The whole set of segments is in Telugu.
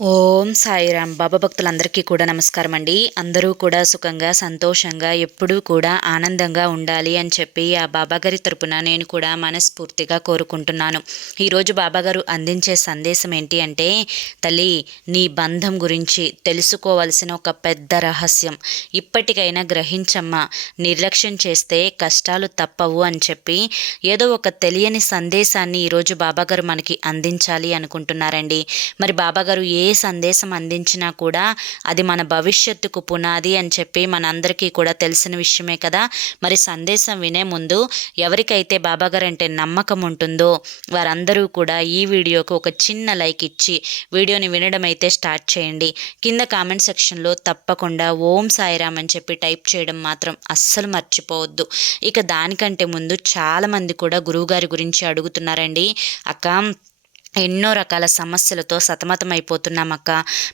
ఓం సాయిరామ్. బాబా భక్తులందరికీ కూడా నమస్కారం అండి అందరూ కూడా సుఖంగా సంతోషంగా ఎప్పుడూ కూడా ఆనందంగా ఉండాలి అని చెప్పి ఆ బాబాగారి తరపున నేను కూడా మనస్ఫూర్తిగా కోరుకుంటున్నాను. ఈరోజు బాబాగారు అందించే సందేశం ఏంటి అంటే తల్లి నీ బంధం గురించి తెలుసుకోవలసిన ఒక పెద్ద రహస్యం. ఇప్పటికైనా గ్రహించమ్మా నిర్లక్ష్యం చేస్తే కష్టాలు తప్పవు అని చెప్పి ఏదో ఒక తెలియని సందేశాన్ని ఈరోజు బాబాగారు మనకి అందించాలి అనుకుంటున్నారండి. మరి బాబాగారు ఏ ఏ సందేశం అందించినా కూడా అది మన భవిష్యత్తుకు పునాది అని చెప్పి మనందరికీ కూడా తెలిసిన విషయమే కదా. మరి సందేశం వినే ముందు ఎవరికైతే బాబాగారు అంటే నమ్మకం ఉంటుందో వారందరూ కూడా ఈ వీడియోకు ఒక చిన్న లైక్ ఇచ్చి వీడియోని వినడం అయితే స్టార్ట్ చేయండి. కింద కామెంట్ సెక్షన్లో తప్పకుండా ఓం సాయిరామ్ అని చెప్పి టైప్ చేయడం మాత్రం అస్సలు మర్చిపోవద్దు. ఇక దానికంటే ముందు చాలామంది కూడా గురువుగారి గురించి అడుగుతున్నారండి. అక్క ఎన్నో రకాల సమస్యలతో సతమతమైపోతున్నాం అక్క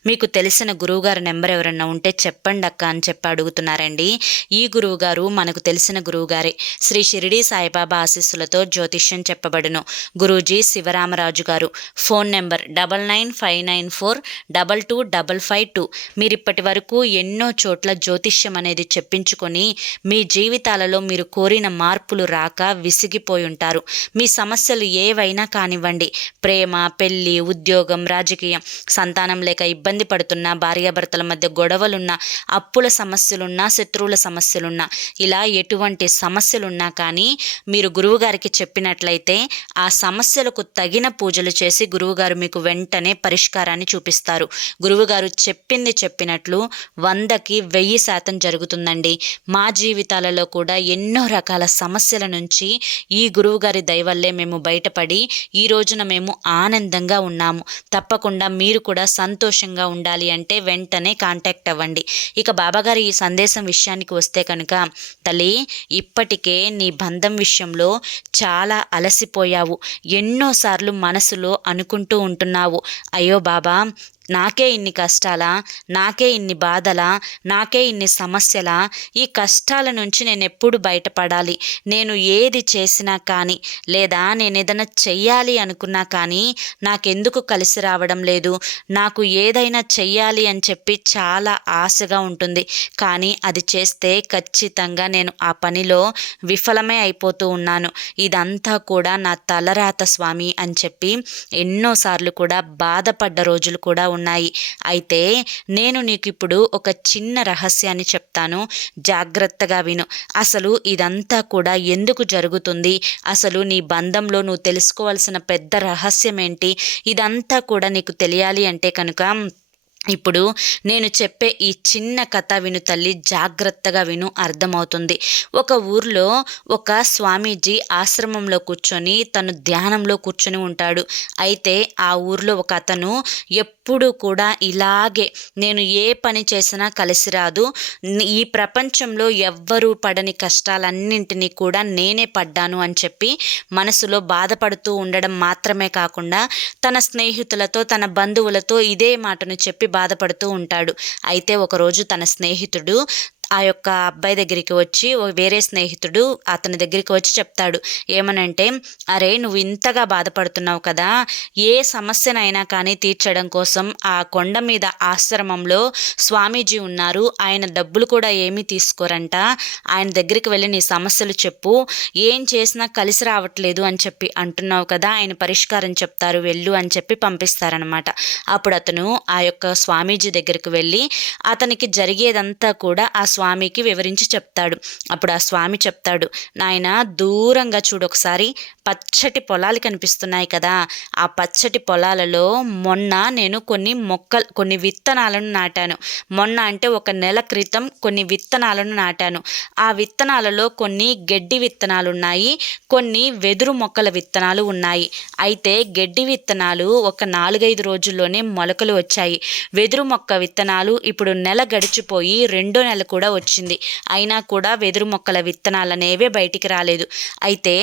మీకు తెలిసిన గురువుగారి నెంబర్ ఎవరన్నా ఉంటే చెప్పండి అక్క అని చెప్పి అడుగుతున్నారండి. ఈ గురువుగారు మనకు తెలిసిన గురువుగారే. శ్రీ షిరిడి సాయిబాబా ఆశీస్సులతో జ్యోతిష్యం చెప్పబడును. గురూజీ శివరామరాజు గారు. Phone number double nine five nine four double two double five two. మీరు ఇప్పటి వరకు ఎన్నో చోట్ల జ్యోతిష్యం అనేది చెప్పించుకొని మీ జీవితాలలో మీరు కోరిన మార్పులు రాక విసిగిపోయి ఉంటారు మీ సమస్యలు ఏవైనా కానివ్వండి. ప్రేమ ప్రేమ పెళ్ళి ఉద్యోగం రాజకీయం సంతానం లేక ఇబ్బంది పడుతున్న భార్యాభర్తల మధ్య గొడవలున్నా అప్పుల సమస్యలున్నా శత్రువుల సమస్యలున్నా ఇలా ఎటువంటి సమస్యలున్నా కానీ మీరు గురువుగారికి చెప్పినట్లయితే ఆ సమస్యలకు తగిన పూజలు చేసి గురువుగారు మీకు వెంటనే పరిష్కారాన్ని చూపిస్తారు. గురువుగారు చెప్పింది చెప్పినట్లు వందకి వెయ్యి శాతం జరుగుతుందండి. మా జీవితాలలో కూడా ఎన్నో రకాల సమస్యల నుంచి ఈ గురువుగారి దయవల్లే మేము బయటపడి ఈ రోజున మేము ఆనందంగా ఉన్నాము. తప్పకుండా మీరు కూడా సంతోషంగా ఉండాలి అంటే వెంటనే కాంటాక్ట్ అవ్వండి. ఇక బాబాగారి ఈ సందేశం విషయానికి వస్తే కనుక తల్లి ఇప్పటికే నీ బంధం విషయంలో చాలా అలసిపోయావు. ఎన్నోసార్లు మనసులో అనుకుంటూ ఉంటున్నావు. అయ్యో బాబా నాకే ఇన్ని కష్టాలా? నాకే ఇన్ని బాధలా? నాకే ఇన్ని సమస్యలా? ఈ కష్టాల నుంచి నేను ఎప్పుడు బయటపడాలి? నేను ఏది చేసినా కానీ లేదా నేను ఏదైనా చెయ్యాలి అనుకున్నా కానీ నాకెందుకు కలిసి రావడం లేదు? నాకు ఏదైనా చెయ్యాలి అని చెప్పి చాలా ఆశగా ఉంటుంది. కానీ అది చేస్తే ఖచ్చితంగా నేను ఆ పనిలో విఫలమే అయిపోతూ ఉన్నాను. ఇదంతా కూడా నా తలరాత స్వామి అని చెప్పి ఎన్నోసార్లు కూడా బాధపడ్డ రోజులు కూడా ఉన్నాయి. అయితే నేను నీకు ఇప్పుడు ఒక చిన్న రహస్యాన్ని చెప్తాను. జాగ్రత్తగా విను. అసలు ఇదంతా కూడా ఎందుకు జరుగుతుంది? అసలు నీ బంధంలో నువ్వు తెలుసుకోవాల్సిన పెద్ద రహస్యం ఏంటి? ఇదంతా కూడా నీకు తెలియాలి అంటే కనుక ఇప్పుడు నేను చెప్పే ఈ చిన్న కథ విను తల్లి. జాగ్రత్తగా విను. అర్థమవుతుంది. ఒక ఊర్లో ఒక స్వామీజీ ఆశ్రమంలో కూర్చొని తను ధ్యానంలో కూర్చొని ఉంటాడు. అయితే ఆ ఊర్లో ఒక అతను ఎప్పుడు కూడా ఇలాగే నేను ఏ పని చేసినా కలిసి రాదు. ఈ ప్రపంచంలో ఎవ్వరూ పడని కష్టాలన్నింటినీ కూడా నేనే పడ్డాను అని చెప్పి మనసులో బాధపడుతూ ఉండడం మాత్రమే కాకుండా తన స్నేహితులతో తన బంధువులతో ఇదే మాటను చెప్పి బాధపడుతూ ఉంటాడు. అయితే ఒకరోజు తన స్నేహితుడు ఆ యొక్క అబ్బాయి దగ్గరికి వచ్చి వేరే స్నేహితుడు అతని దగ్గరికి వచ్చి చెప్తాడు. ఏమనంటే అరే నువ్వు ఇంతగా బాధపడుతున్నావు కదా ఏ సమస్యనైనా కానీ తీర్చడం కోసం ఆ కొండ మీద ఆశ్రమంలో స్వామీజీ ఉన్నారు. ఆయన డబ్బులు కూడా ఏమీ తీసుకోరంట. ఆయన దగ్గరికి వెళ్ళి నీ సమస్యలు చెప్పు. ఏం చేసినా కలిసి రావట్లేదు అని చెప్పి అంటున్నావు కదా ఆయన పరిష్కారం చెప్తారు వెళ్ళు అని చెప్పి పంపిస్తారనమాట అప్పుడు అతను ఆ యొక్క స్వామీజీ దగ్గరికి వెళ్ళి అతనికి జరిగేదంతా కూడా ఆ స్వామికి వివరించి చెప్తాడు. అప్పుడు ఆ స్వామి చెప్తాడు నాయన దూరంగా చూడు ఒకసారి. పచ్చటి పొలాలు కనిపిస్తున్నాయి కదా. ఆ పచ్చటి పొలాలలో మొన్న నేను కొన్ని మొక్కలు కొన్ని విత్తనాలను నాటాను. మొన్న అంటే ఒక నెల క్రితం కొన్ని విత్తనాలను నాటాను. ఆ విత్తనాలలో కొన్ని గడ్డి విత్తనాలు ఉన్నాయి. కొన్ని వెదురు మొక్కల విత్తనాలు ఉన్నాయి. అయితే గడ్డి విత్తనాలు ఒక నాలుగైదు రోజుల్లోనే మొలకలు వచ్చాయి. వెదురు మొక్క విత్తనాలు ఇప్పుడు నెల గడిచిపోయి రెండో నెల కూడా కూడా వచ్చింది. అయినా కూడా వెదురు మొక్కల విత్తనాలనేవే బయటికి రాలేదు. అయితే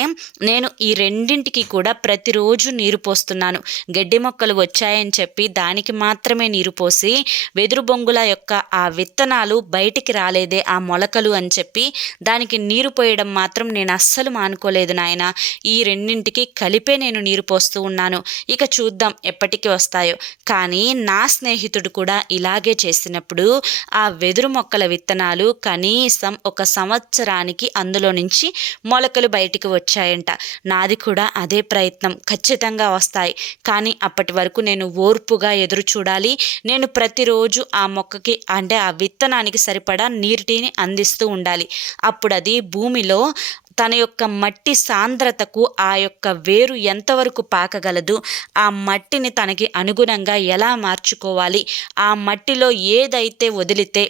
నేను ఈ రెండింటికి కూడా ప్రతిరోజు నీరు పోస్తున్నాను. గడ్డి మొక్కలు వచ్చాయని చెప్పి దానికి మాత్రమే నీరు పోసి వెదురు బొంగుల యొక్క ఆ విత్తనాలు బయటికి రాలేదే ఆ మొలకలు అని చెప్పి దానికి నీరు పోయడం మాత్రం నేను అస్సలు మానుకోలేదు నాయన. ఈ రెండింటికి కలిపే నేను నీరు పోస్తూ ఉన్నాను. ఇక చూద్దాం ఎప్పటికి వస్తాయో. కానీ నా స్నేహితుడు కూడా ఇలాగే చేసినప్పుడు ఆ వెదురు మొక్కల విత్తనాలు కనీసం ఒక సంవత్సరానికి అందులో నుంచి మొలకలు బయటికి వచ్చాయంట. నాది కూడా అదే ప్రయత్నం ఖచ్చితంగా వస్తాయి. కానీ అప్పటి వరకు నేను ఓర్పుగా ఎదురు చూడాలి. నేను ప్రతిరోజు ఆ మొక్కకి అంటే ఆ విత్తనానికి సరిపడా నీటిని అందిస్తూ ఉండాలి. అప్పుడు అది భూమిలో తన యొక్క మట్టి సాంద్రతకు ఆ యొక్క వేరు ఎంతవరకు పాకగలదు ఆ మట్టిని తనకి అనుగుణంగా ఎలా మార్చుకోవాలి ఆ మట్టిలో ఏదైతే వదిలితే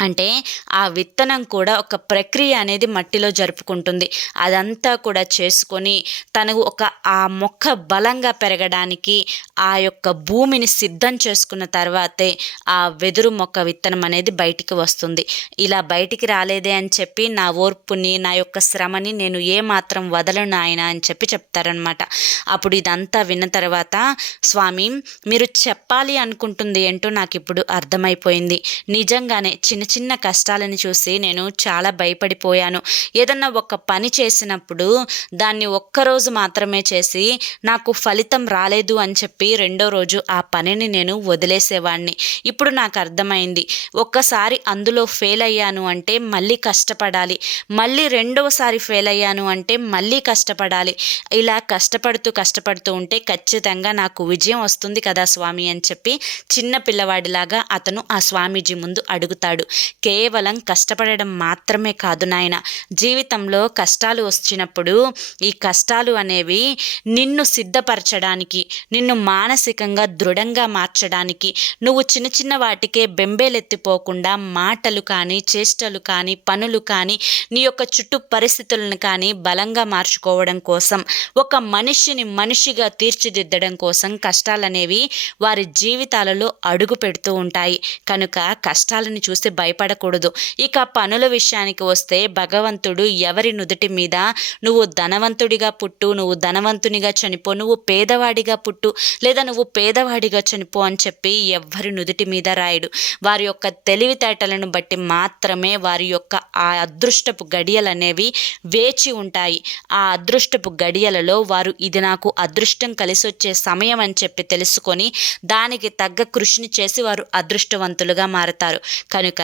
అంటే ఆ విత్తనం కూడా ఒక ప్రక్రియ అనేది మట్టిలో జరుపుకుంటుంది. అదంతా కూడా చేసుకొని తను ఒక ఆ మొక్క బలంగా పెరగడానికి ఆ యొక్క భూమిని సిద్ధం చేసుకున్న తర్వాతే ఆ వెదురు మొక్క విత్తనం అనేది బయటికి వస్తుంది. ఇలా బయటికి రాలేదే అని చెప్పి నా ఓర్పుని నా యొక్క శ్రమని నేను ఏ మాత్రం వదలను ఆయన అని చెప్పి చెప్తారనమాట అప్పుడు ఇదంతా విన్న తర్వాత స్వామి మీరు చెప్పాలి అనుకుంటుంది ఏంటో నాకు ఇప్పుడు అర్థమైపోయింది. నిజంగానే చిన్న చిన్న కష్టాలను చూసి నేను చాలా భయపడిపోయాను. ఏదన్నా ఒక పని చేసినప్పుడు దాన్ని ఒక్కరోజు మాత్రమే చేసి నాకు ఫలితం రాలేదు అని చెప్పి రెండో రోజు ఆ పనిని నేను వదిలేసేవాడిని ఇప్పుడు నాకు అర్థమైంది. ఒక్కసారి అందులో ఫెయిల్ అయ్యాను అంటే మళ్ళీ కష్టపడాలి. మళ్ళీ రెండవసారి ఫెయిల్ అయ్యాను అంటే మళ్ళీ కష్టపడాలి. ఇలా కష్టపడుతూ కష్టపడుతూ ఉంటే ఖచ్చితంగా నాకు విజయం వస్తుంది కదా స్వామి అని చెప్పి చిన్న పిల్లవాడిలాగా అతను ఆ స్వామీజీ ముందు అడుగుతాడు. కేవలం కష్టపడడం మాత్రమే కాదు నాయన. జీవితంలో కష్టాలు వచ్చినప్పుడు ఈ కష్టాలు అనేవి నిన్ను సిద్ధపరచడానికి నిన్ను మానసికంగా దృఢంగా మార్చడానికి నువ్వు చిన్న చిన్న వాటికే బెంబేలెత్తిపోకుండా మాటలు కానీ చేష్టలు కానీ పనులు కానీ నీ యొక్క చుట్టూ పరిస్థితులను కానీ బలంగా మార్చుకోవడం కోసం ఒక మనిషిని మనిషిగా తీర్చిదిద్దడం కోసం కష్టాలనేవి వారి జీవితాలలో అడుగు పెడుతూ ఉంటాయి. కనుక కష్టాలను చూసి భయ భయపడకూడదు. ఇక పనుల విషయానికి వస్తే భగవంతుడు ఎవరి నుదుటి మీద నువ్వు ధనవంతుడిగా పుట్టు నువ్వు ధనవంతునిగా చనిపో నువ్వు పేదవాడిగా పుట్టు లేదా నువ్వు పేదవాడిగా చనిపో అని చెప్పి ఎవ్వరి నుదుటి మీద రాయడు. వారి యొక్క తెలివితేటలను బట్టి మాత్రమే వారి యొక్క ఆ అదృష్టపు గడియలు అనేవి వేచి ఉంటాయి. ఆ అదృష్టపు గడియలలో వారు ఇది నాకు అదృష్టం కలిసి వచ్చే సమయం అని చెప్పి తెలుసుకొని దానికి తగ్గ కృషిని చేసి వారు అదృష్టవంతులుగా మారతారు. కనుక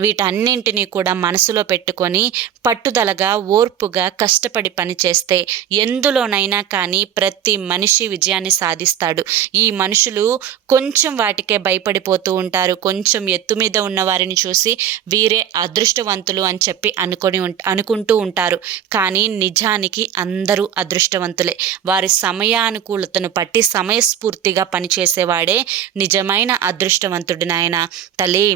వీటన్నింటినీ కూడా మనసులో పెట్టుకొని పట్టుదలగా ఓర్పుగా కష్టపడి పనిచేస్తే ఎందులోనైనా కానీ ప్రతి మనిషి విజయాన్ని సాధిస్తాడు. ఈ మనుషులు కొంచెం వాటికే భయపడిపోతూ ఉంటారు. కొంచెం ఎత్తు మీద ఉన్న వారిని చూసి వీరే అదృష్టవంతులు అని చెప్పి అనుకొని అనుకుంటూ ఉంటారు. కానీ నిజానికి అందరూ అదృష్టవంతులే. వారి సమయానుకూలతను పట్టి సమయస్ఫూర్తిగా పనిచేసేవాడే నిజమైన అదృష్టవంతుడు నాయన. తల్లి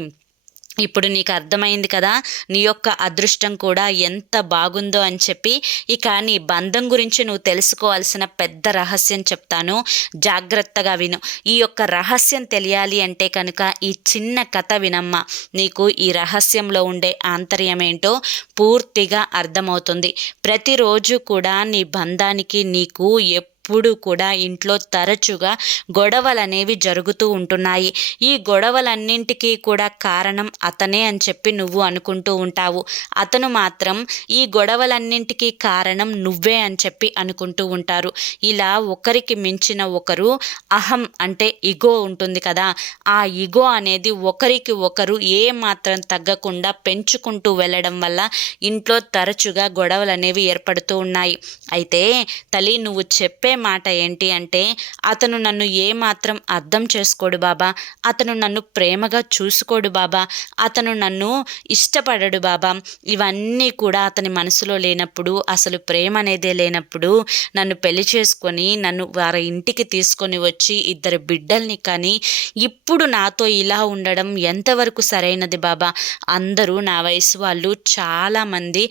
ఇప్పుడు నీకు అర్థమైంది కదా నీ యొక్క అదృష్టం కూడా ఎంత బాగుందో అని చెప్పి ఇక నీ బంధం గురించి నువ్వు తెలుసుకోవాల్సిన పెద్ద రహస్యం చెప్తాను. జాగ్రత్తగా విను. ఈ యొక్క రహస్యం తెలియాలి అంటే కనుక ఈ చిన్న కథ వినమ్మా. నీకు ఈ రహస్యంలో ఉండే ఆంతర్యం ఏంటో పూర్తిగా అర్థమవుతుంది. ప్రతిరోజు కూడా నీ బంధానికి నీకు ఎప్పుడు ఇప్పుడు కూడా ఇంట్లో తరచుగా గొడవలు అనేవి జరుగుతూ ఉంటున్నాయి. ఈ గొడవలన్నింటికీ కూడా కారణం అతనే అని చెప్పి నువ్వు అనుకుంటూ ఉంటావు. అతను మాత్రం ఈ గొడవలన్నింటికీ కారణం నువ్వే అని చెప్పి అనుకుంటూ ఉంటారు. ఇలా ఒకరికి మించిన ఒకరు అహం అంటే ఇగో ఉంటుంది కదా. ఆ ఇగో అనేది ఒకరికి ఒకరు ఏ మాత్రం తగ్గకుండా పెంచుకుంటూ వెళ్ళడం వల్ల ఇంట్లో తరచుగా గొడవలు అనేవి ఏర్పడుతూ ఉన్నాయి. అయితే తల్లి నువ్వు చెప్పే మాట ఏంటి అంటే అతను నన్ను ఏమాత్రం అర్థం చేసుకోడు బాబా. అతను నన్ను ప్రేమగా చూసుకోడు బాబా. అతను నన్ను ఇష్టపడడు బాబా. ఇవన్నీ కూడా అతని మనసులో లేనప్పుడు అసలు ప్రేమ అనేదే లేనప్పుడు నన్ను పెళ్ళి చేసుకొని నన్ను వారి ఇంటికి తీసుకొని వచ్చి ఇద్దరు బిడ్డల్ని కానీ ఇప్పుడు నాతో ఇలా ఉండడం ఎంతవరకు సరైనది బాబా? అందరూ నా వయసు వాళ్ళు చాలామంది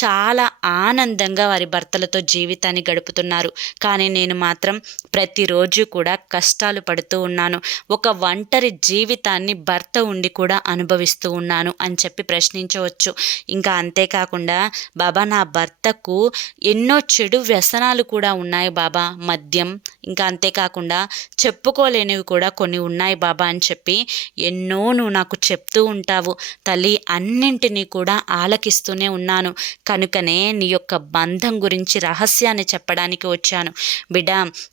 చాలా ఆనందంగా వారి భర్తలతో జీవితాన్ని గడుపుతున్నారు. కానీ నేను మాత్రం ప్రతిరోజు కూడా కష్టాలు పడుతూ ఉన్నాను. ఒక ఒంటరి జీవితాన్ని భర్త ఉండి కూడా అనుభవిస్తూ ఉన్నాను అని చెప్పి ప్రశ్నించవచ్చు. ఇంకా అంతేకాకుండా బాబా నా భర్తకు ఎన్నో చెడు వ్యసనాలు కూడా ఉన్నాయి బాబా. మద్యం ఇంకా అంతేకాకుండా చెప్పుకోలేనివి కూడా కొన్ని ఉన్నాయి బాబా అని చెప్పి ఎన్నో నువ్వు నాకు చెప్తూ ఉంటావు. తల్లి అన్నింటినీ కూడా ఆలకిస్తూనే ఉన్నాను. కనుకనే నీ యొక్క బంధం గురించి రహస్యాన్ని చెప్పడానికి వచ్చాను. బిడ్డ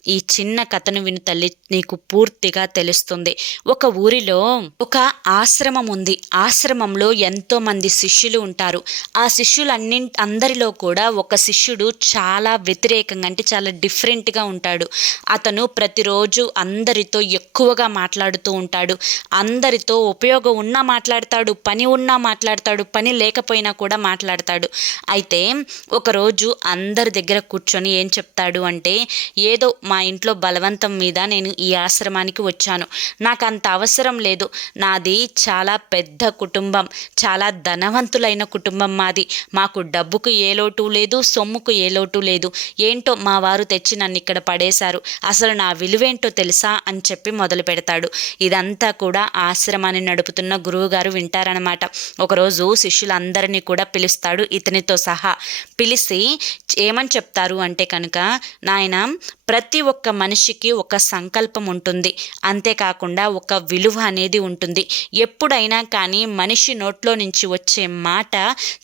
ఈ చిన్న కథను విని తల్లి నీకు పూర్తిగా తెలుస్తుంది. ఒక ఊరిలో ఒక ఆశ్రమం ఉంది ఆశ్రమంలో ఎంతో మంది శిష్యులు ఉంటారు. ఆ శిష్యులన్ని అందరిలో కూడా ఒక శిష్యుడు చాలా వ్యతిరేకంగా అంటే చాలా డిఫరెంట్గా ఉంటాడు. అతను ప్రతిరోజు అందరితో ఎక్కువగా మాట్లాడుతూ ఉంటాడు. అందరితో ఉపయోగం ఉన్నా మాట్లాడతాడు పని ఉన్నా మాట్లాడతాడు పని లేకపోయినా కూడా మాట్లాడతాడు. అయితే ఒకరోజు అందరి దగ్గర కూర్చొని ఏం చెప్తాడు అంటే ఏదో మా ఇంట్లో బలవంతం మీద నేను ఈ ఆశ్రమానికి వచ్చాను. నాకు అంత అవసరం లేదు. నాది చాలా పెద్ద కుటుంబం. చాలా ధనవంతులైన కుటుంబం మాది. మాకు డబ్బుకు ఏ లోటు లేదు సొమ్ముకు ఏ లోటు లేదు. ఏంటో మా వారు తెచ్చి నన్ను ఇక్కడ పడేశారు. అసలు నా విలువేంటో తెలుసా అని చెప్పి మొదలు పెడతాడు. ఇదంతా కూడా ఆశ్రమాన్ని నడుపుతున్న గురువుగారు వింటారనమాట ఒకరోజు శిష్యులందరినీ కూడా పిలుస్తాడు. ఇతనితో సహా పిలిచి ఏమని చెప్తారు అంటే కనుక నాయన ప్రతి ఒక్క మనిషికి ఒక సంకల్పం ఉంటుంది. అంతేకాకుండా ఒక విలువ అనేది ఉంటుంది. ఎప్పుడైనా కానీ మనిషి నోట్లో నుంచి వచ్చే మాట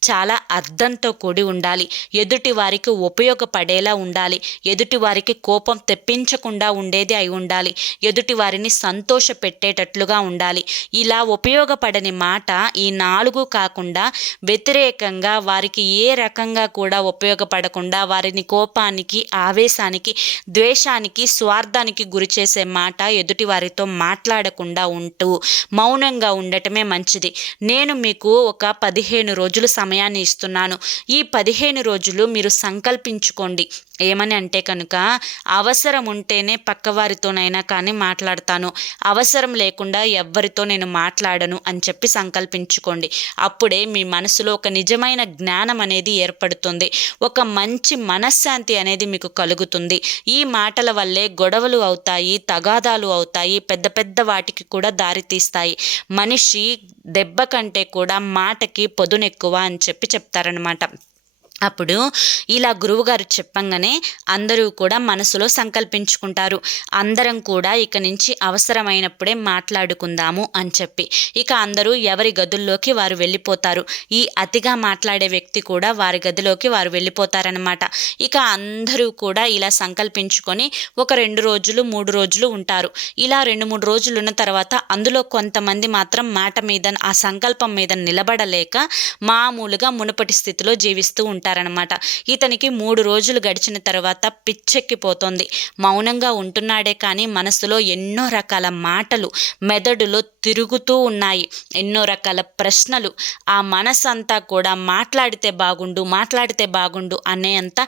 చాలా అర్థంతో కూడి ఉండాలి. ఎదుటి వారికి ఉపయోగపడేలా ఉండాలి. ఎదుటి వారికి కోపం తెప్పించకుండా ఉండేది అయి ఉండాలి. ఎదుటి వారిని సంతోష పెట్టేటట్లుగా ఉండాలి. ఇలా ఉపయోగపడని మాట ఈ నాలుగు కాకుండా వ్యతిరేకంగా వారికి ఏ రకంగా కూడా ఉపయోగపడకుండా వారిని కోపానికి ఆవేశానికి ద్వేషానికి స్వార్థానికి గురి చేసే మాట ఎదుటి వారితో మాట్లాడకుండా ఉంటూ మౌనంగా ఉండటమే మంచిది. నేను మీకు ఒక పదిహేను రోజులు సమయాన్ని ఇస్తున్నాను. ఈ పదిహేను రోజులు మీరు సంకల్పించుకోండి. ఏమని అంటే కనుక అవసరం ఉంటేనే పక్కవారితోనైనా కానీ మాట్లాడతాను. అవసరం లేకుండా ఎవ్వరితో నేను మాట్లాడను అని చెప్పి సంకల్పించుకోండి. అప్పుడే మీ మనసులో ఒక నిజమైన జ్ఞానం అనేది ఏర్పడుతుంది. ఒక మంచి మనశ్శాంతి అనేది మీకు కలుగుతుంది. ఈ మాటల వల్లే గొడవలు అవుతాయి తగాదాలు అవుతాయి పెద్ద పెద్ద వాటికి కూడా దారితీస్తాయి మనిషి దెబ్బ కంటే కూడా మాటకి పొదునెక్కువ అని చెప్పి చెప్తారనమాట అప్పుడు ఇలా గురువుగారు చెప్పంగానే అందరూ కూడా మనసులో సంకల్పించుకుంటారు. అందరం కూడా ఇక నుంచి అవసరమైనప్పుడే మాట్లాడుకుందాము అని చెప్పి. ఇక అందరూ ఎవరి గదుల్లోకి వారు వెళ్ళిపోతారు. ఈ అతిగా మాట్లాడే వ్యక్తి కూడా వారి గదిలోకి వారు వెళ్ళిపోతారనమాట ఇక అందరూ కూడా ఇలా సంకల్పించుకొని ఒక రెండు రోజులు మూడు రోజులు ఉంటారు. ఇలా రెండు మూడు రోజులు ఉన్న తర్వాత అందులో కొంతమంది మాత్రం మాట మీద ఆ సంకల్పం మీద నిలబడలేక మామూలుగా మునుపటి స్థితిలో జీవిస్తూ ఉంటారు. చేశారనమాట ఇతనికి మూడు రోజులు గడిచిన తర్వాత పిచ్చెక్కిపోతోంది. మౌనంగా ఉంటున్నాడే కానీ మనసులో ఎన్నో రకాల మాటలు మెదడులో తిరుగుతూ ఉన్నాయి. ఎన్నో రకాల ప్రశ్నలు. ఆ మనసంతా కూడా మాట్లాడితే బాగుండు మాట్లాడితే బాగుండు అనేంత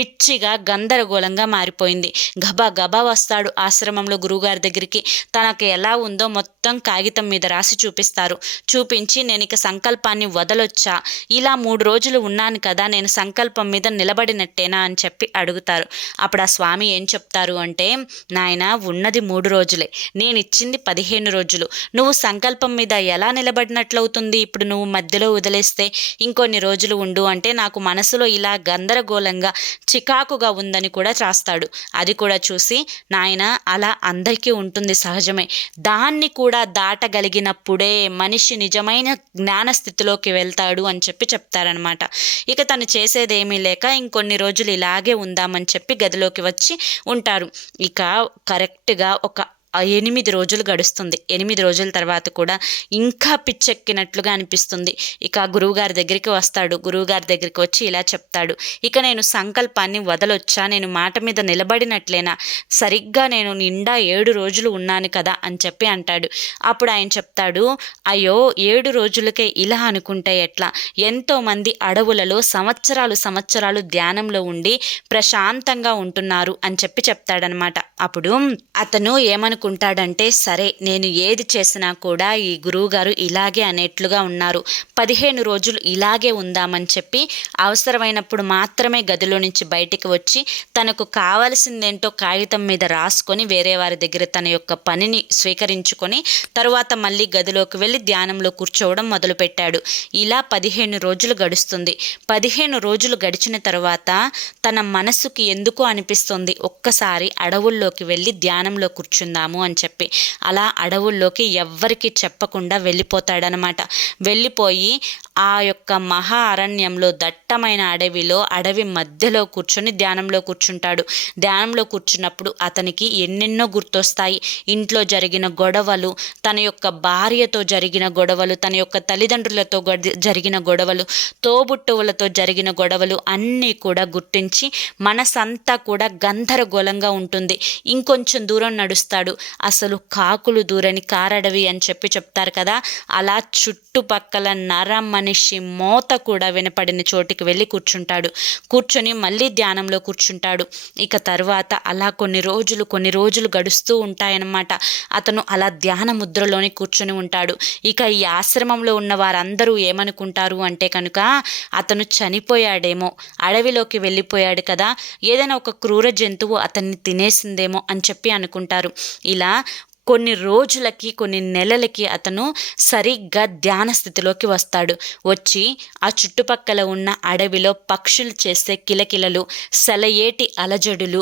పిచ్చిగా గందరగోళంగా మారిపోయింది. గబా గబా వస్తాడు ఆశ్రమంలో గురువుగారి దగ్గరికి. తనకు ఎలా ఉందో మొత్తం కాగితం మీద రాసి చూపిస్తారు. చూపించి నేను ఇక సంకల్పాన్ని వదలొచ్చా? ఇలా మూడు రోజులు ఉన్నాను కదా నేను సంకల్పం మీద నిలబడినట్టేనా అని చెప్పి అడుగుతారు. అప్పుడు ఆ స్వామి ఏం చెప్తారు అంటే నాయన ఉన్నది మూడు రోజులే. నేను ఇచ్చింది పదిహేను రోజులు. నువ్వు సంకల్పం మీద ఎలా నిలబడినట్లవుతుంది? ఇప్పుడు నువ్వు మధ్యలో వదిలేస్తే ఇంకొన్ని రోజులు ఉండు అంటే నాకు మనసులో ఇలా గందరగోళంగా చికాకుగా ఉందని కూడా రాస్తాడు. అది కూడా చూసి నాయన అలా అందరికీ ఉంటుంది సహజమే. దాన్ని కూడా దాటగలిగినప్పుడే మనిషి నిజమైన జ్ఞాన స్థితిలోకి వెళ్తాడు అని చెప్పి చెప్తారనమాట ఇక తను చేసేదేమీ లేక ఇంకొన్ని రోజులు ఇలాగే ఉందామని చెప్పి గదిలోకి వచ్చి ఉంటారు. ఇక కరెక్ట్గా ఒక ఎనిమిది రోజులు గడుస్తుంది. ఎనిమిది రోజుల తర్వాత కూడా ఇంకా పిచ్చెక్కినట్లుగా అనిపిస్తుంది. ఇక గురువుగారి దగ్గరికి వస్తాడు. గురువుగారి దగ్గరికి వచ్చి ఇలా చెప్తాడు. ఇక నేను సంకల్పాన్ని వదలొచ్చా? నేను మాట మీద నిలబడినట్లేనా? సరిగ్గా నేను నిండా ఏడు రోజులు ఉన్నాను కదా? అని చెప్పి అంటాడు. అప్పుడు ఆయన చెప్తాడు అయ్యో ఏడు రోజులకే ఇలా అనుకుంటే ఎట్లా? ఎంతోమంది అడవులలో సంవత్సరాలు సంవత్సరాలు ధ్యానంలో ఉండి ప్రశాంతంగా ఉంటున్నారు అని చెప్పి చెప్తాడనమాట. అప్పుడు అతను ఏమను ఏమనుకుంటాడంటే సరే నేను ఏది చేసినా కూడా ఈ గురువుగారు ఇలాగే అనేట్లుగా ఉన్నారు. పదిహేను రోజులు ఇలాగే ఉందామని చెప్పి అవసరమైనప్పుడు మాత్రమే గదిలో నుంచి బయటికి వచ్చి తనకు కావలసిందేంటో కాగితం మీద రాసుకొని వేరే వారి దగ్గర తన యొక్క పనిని స్వీకరించుకొని తరువాత మళ్ళీ గదిలోకి వెళ్ళి ధ్యానంలో కూర్చోవడం మొదలుపెట్టాడు. ఇలా పదిహేను రోజులు గడుస్తుంది. పదిహేను రోజులు గడిచిన తర్వాత తన మనసుకి ఎందుకు అనిపిస్తుంది? ఒక్కసారి అడవుల్లోకి వెళ్ళి ధ్యానంలో కూర్చుందాము? అని చెప్పి అలా అడవుల్లోకి ఎవ్వరికి చెప్పకుండా వెళ్ళిపోతాడనమాట. వెళ్ళిపోయి ఆ యొక్క మహా అరణ్యంలో దట్టమైన అడవిలో అడవి మధ్యలో కూర్చొని ధ్యానంలో కూర్చుంటాడు. ధ్యానంలో కూర్చున్నప్పుడు అతనికి ఎన్నెన్నో గుర్తొస్తాయి. ఇంట్లో జరిగిన గొడవలు తన యొక్క భార్యతో జరిగిన గొడవలు తన యొక్క తల్లిదండ్రులతో జరిగిన గొడవలు తోబుట్టువులతో జరిగిన గొడవలు అన్నీ కూడా గుర్తించి మనసంతా కూడా గందరగోళంగా ఉంటుంది. ఇంకొంచెం దూరం నడుస్తాడు. అసలు కాకులు దూరని కారడవి అని చెప్పి చెప్తారు కదా. అలా చుట్టుపక్కల నరమ్మ మనిషి మోత కూడా వినపడిన చోటికి వెళ్ళి కూర్చుంటాడు. కూర్చొని మళ్ళీ ధ్యానంలో కూర్చుంటాడు. ఇక తర్వాత అలా కొన్ని రోజులు కొన్ని రోజులు గడుస్తూ ఉంటాయన్నమాట. అతను అలా ధ్యాన ముద్రలోనే కూర్చొని ఉంటాడు. ఇక ఈ ఆశ్రమంలో ఉన్న వారందరూ ఏమనుకుంటారు అంటే కనుక అతను చనిపోయాడేమో అడవిలోకి వెళ్ళిపోయాడు కదా ఏదైనా ఒక క్రూర జంతువు అతన్ని తినేసిందేమో అని చెప్పి అనుకుంటారు. ఇలా కొన్ని రోజులకి కొన్ని నెలలకి అతను సరిగ్గా ధ్యాన స్థితిలోకి వస్తాడు. వచ్చి ఆ చుట్టుపక్కల ఉన్న అడవిలో పక్షులు చేసే కిలకిలలు సెలయేటి అలజడులు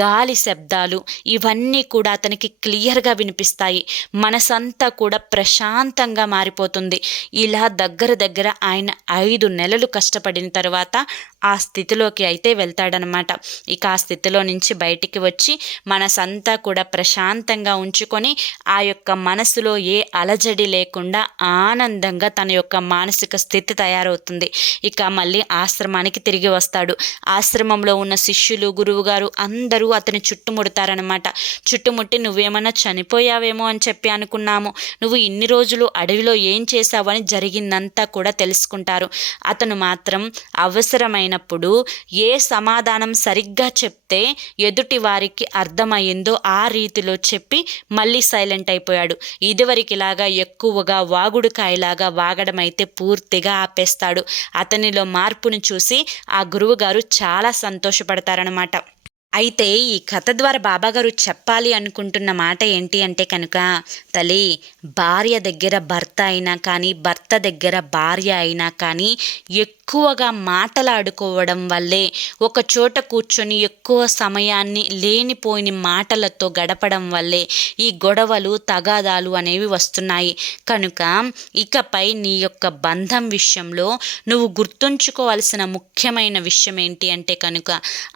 గాలి శబ్దాలు ఇవన్నీ కూడా అతనికి క్లియర్గా వినిపిస్తాయి. మనసంతా కూడా ప్రశాంతంగా మారిపోతుంది. ఇలా దగ్గర దగ్గర ఆయన ఐదు నెలలు కష్టపడిన తర్వాత ఆ స్థితిలోకి అయితే వెళ్తాడనమాట. ఇక ఆ స్థితిలో నుంచి బయటికి వచ్చి మనసంతా కూడా ప్రశాంతంగా ఉంచుకొని ఆ యొక్క మనసులో ఏ అలజడి లేకుండా ఆనందంగా తన యొక్క మానసిక స్థితి తయారవుతుంది. ఇక మళ్ళీ ఆశ్రమానికి తిరిగి వస్తాడు. ఆశ్రమంలో ఉన్న శిష్యులు గురువుగారు అందరూ అతని చుట్టుముడతారనమాట. చుట్టుముట్టి నువ్వేమన్నా చనిపోయావేమో అని చెప్పి అనుకున్నాము. నువ్వు ఇన్ని రోజులు అడవిలో ఏం చేశావని జరిగిందంతా కూడా తెలుసుకుంటారు. అతను మాత్రం అవసరమైన అయినప్పుడు ఏ సమాధానం సరిగ్గా చెప్తే ఎదుటి వారికి అర్థమయ్యిందో ఆ రీతిలో చెప్పి మళ్ళీ సైలెంట్ అయిపోయాడు. ఇదివరకులాగా ఎక్కువగా వాగుడుకాయలాగా వాగడం అయితే పూర్తిగా ఆపేస్తాడు. అతనిలో మార్పును చూసి ఆ గురువుగారు చాలా సంతోషపడతారనమాట అయితే ఈ కథ ద్వారా బాబాగారు చెప్పాలి అనుకుంటున్న మాట ఏంటి అంటే కనుక తల్లి భార్య దగ్గర భర్త అయినా కానీ భర్త దగ్గర భార్య అయినా కానీ ఎక్కువగా మాటలాడుకోవడం వల్లే ఒక చోట కూర్చొని ఎక్కువ సమయాన్ని లేనిపోయిన మాటలతో గడపడం వల్లే ఈ గొడవలు తగాదాలు అనేవి వస్తున్నాయి. కనుక ఇకపై నీ యొక్క బంధం విషయంలో నువ్వు గుర్తుంచుకోవాల్సిన ముఖ్యమైన విషయం ఏంటి అంటే కనుక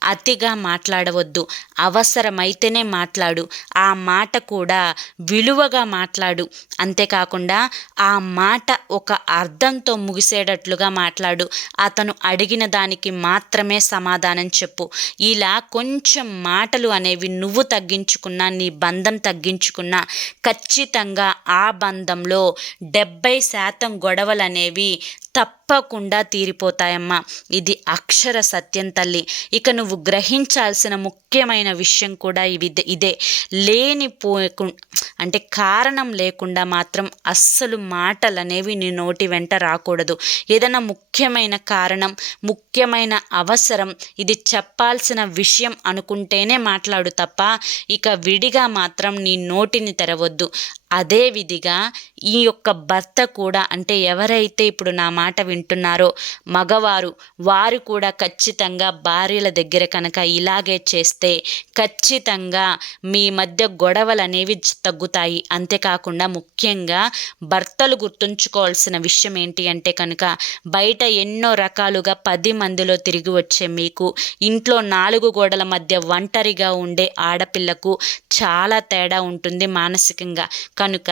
అతిగా మాట్లాడవద్దు. అవసరమైతేనే మాట్లాడు. ఆ మాట కూడా విలువగా మాట్లాడు. అంతేకాకుండా ఆ మాట ఒక అర్థంతో ముగిసేటట్లుగా మాట్లాడు. అతను అడిగిన దానికి మాత్రమే సమాధానం చెప్పు. ఇలా కొంచెం మాటలు అనేవి నువ్వు తగ్గించుకున్నా నీ బంధం తగ్గించుకున్నా ఖచ్చితంగా ఆ బంధంలో డెబ్బై శాతం గొడవలు అనేవి తప్పకుండా తీరిపోతాయమ్మా. ఇది అక్షర సత్యం తల్లి. ఇక నువ్వు గ్రహించాల్సిన ముఖ్యమైన విషయం కూడా ఇవి ఇదే. లేనిపోకు అంటే కారణం లేకుండా మాత్రం అస్సలు మాటలు అనేవి నీ నోటి వెంట రాకూడదు. ఏదైనా ముఖ్యమైన కారణం ముఖ్యమైన అవసరం ఇది చెప్పాల్సిన విషయం అనుకుంటేనే మాట్లాడు తప్ప ఇక విడిగా మాత్రం నీ నోటిని తెరవద్దు. అదేవిధిగా ఈ యొక్క భర్త కూడా అంటే ఎవరైతే ఇప్పుడు నా మాట వింటున్నారో మగవారు వారు కూడా ఖచ్చితంగా భార్యల దగ్గర కనుక ఇలాగే చేస్తే ఖచ్చితంగా మీ మధ్య గొడవలు అనేవి తగ్గుతాయి. అంతేకాకుండా ముఖ్యంగా భర్తలు గుర్తుంచుకోవాల్సిన విషయం ఏంటి అంటే కనుక బయట ఎన్నో రకాలుగా పది మందిలో తిరిగి వచ్చే మీకు ఇంట్లో నాలుగు గోడల మధ్య ఒంటరిగా ఉండే ఆడపిల్లకు చాలా తేడా ఉంటుంది మానసికంగా. కనుక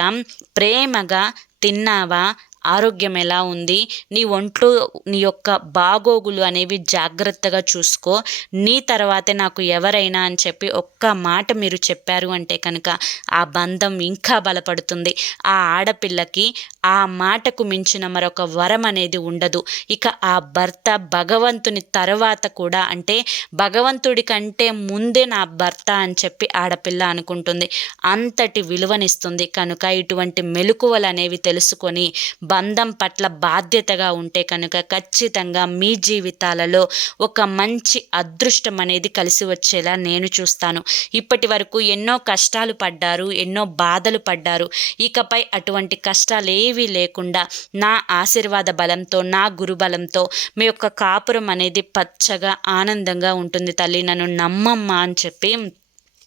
ప్రేమగా తిన్నావా? ఆరోగ్యం ఎలా ఉంది? నీ ఒంట్లో నీ యొక్క బాగోగులు అనేవి జాగ్రత్తగా చూసుకో. నీ తర్వాతే నాకు ఎవరైనా అని చెప్పి ఒక్క మాట మీరు చెప్పారు అంటే కనుక ఆ బంధం ఇంకా బలపడుతుంది. ఆ ఆడపిల్లకి ఆ మాటకు మించిన మరొక వరం అనేది ఉండదు. ఇక ఆ భర్త భగవంతుని తర్వాత కూడా అంటే భగవంతుడి కంటే ముందే నా భర్త అని చెప్పి ఆడపిల్ల అనుకుంటుంది. అంతటి విలువనిస్తుంది. కనుక ఇటువంటి మెలకువలు అనేవి తెలుసుకొని బంధం పట్ల బాధ్యతగా ఉంటే కనుక ఖచ్చితంగా మీ జీవితాలలో ఒక మంచి అదృష్టం అనేది కలిసి వచ్చేలా నేను చూస్తాను. ఇప్పటి వరకు ఎన్నో కష్టాలు పడ్డారు ఎన్నో బాధలు పడ్డారు. ఇకపై అటువంటి కష్టాలు ఏవీ లేకుండా నా ఆశీర్వాద బలంతో నా గురుబలంతో మీ యొక్క కాపురం అనేది పచ్చగా ఆనందంగా ఉంటుంది. తల్లి నన్ను నమ్మమ్మా అని చెప్పి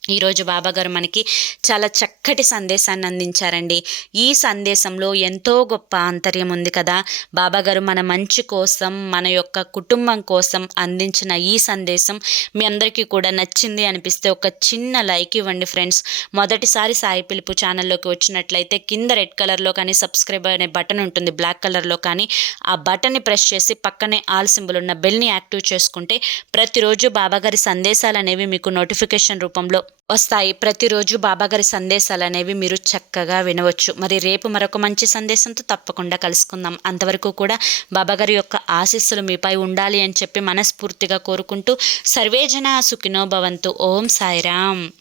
ఈరోజు బాబాగారు మనకి చాలా చక్కటి సందేశాన్ని అందించారండి. ఈ సందేశంలో ఎంతో గొప్ప ఆంతర్యం ఉంది కదా. బాబాగారు మన మంచి కోసం మన యొక్క కుటుంబం కోసం అందించిన ఈ సందేశం మీ అందరికీ కూడా నచ్చింది అనిపిస్తే ఒక చిన్న లైక్ ఇవ్వండి ఫ్రెండ్స్. మొదటిసారి సాయి పిలుపు ఛానల్లోకి వచ్చినట్లయితే కింద రెడ్ కలర్లో కానీ సబ్స్క్రైబ్ అనే బటన్ ఉంటుంది బ్లాక్ కలర్లో కానీ ఆ బటన్ని ప్రెస్ చేసి పక్కనే ఆల్ సింబుల్ ఉన్న బెల్ని యాక్టివ్ చేసుకుంటే ప్రతిరోజు బాబాగారి సందేశాలు అనేవి మీకు నోటిఫికేషన్ రూపంలో వస్తాయి. ప్రతిరోజు బాబాగారి సందేశాలు అనేవి మీరు చక్కగా వినవచ్చు. మరి రేపు మరొక మంచి సందేశంతో తప్పకుండా కలుసుకుందాం. అంతవరకు కూడా బాబాగారి యొక్క ఆశీస్సులు మీపై ఉండాలి అని చెప్పి మనస్ఫూర్తిగా కోరుకుంటూ సర్వేజన సుఖినో భవంతు. ఓం సాయిరామ్.